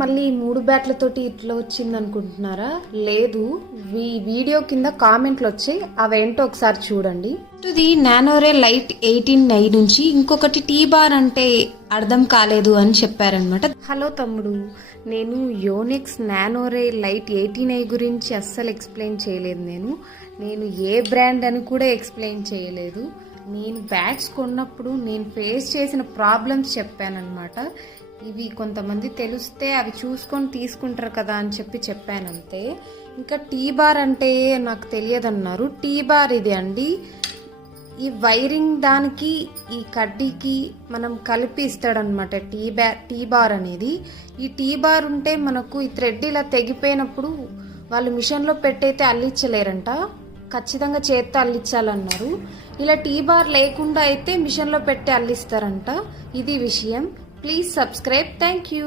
మళ్ళీ 3 బ్యాట్లతోటి ఇట్లా వచ్చింది అనుకుంటున్నారా? లేదు, వీడియో కింద కామెంట్లు వచ్చాయి, అవేంటో ఒకసారి చూడండి. ఇది నానోరే లైట్ 18 నుంచి ఇంకొకటి టీ బార్ అంటే అర్థం కాలేదు అని చెప్పారనమాట. హలో తమ్ముడు, నేను యోనిక్స్ నానోరే లైట్ 18 గురించి అస్సలు ఎక్స్ప్లెయిన్ చేయలేదు. నేను ఏ బ్రాండ్ అని కూడా ఎక్స్ప్లెయిన్ చేయలేదు. నేను బ్యాట్స్ కొన్నప్పుడు నేను ఫేస్ చేసిన ప్రాబ్లమ్స్ చెప్పానన్నమాట. ఇవి కొంతమంది తెలిస్తే అవి చూసుకొని తీసుకుంటారు కదా అని చెప్పానంతే. ఇంకా టీ బార్ అంటే నాకు తెలియదన్నారు. టీ బార్ ఇది అండి, ఈ వైరింగ్ దానికి ఈ కడ్డీకి మనం కలిపి ఇస్తాడనమాట టీ బార్ అనేది. ఈ టీ బార్ ఉంటే మనకు ఈ థ్రెడ్ ఇలా తెగిపోయినప్పుడు వాళ్ళు మిషన్లో పెట్టయితే అల్లించలేరంట, ఖచ్చితంగా చేత్తో అల్లించాలన్నారు. ఇలా టీ బార్ లేకుండా అయితే మిషన్లో పెట్టి అల్లిస్తారంట. ఇది విషయం. Please subscribe. Thank you.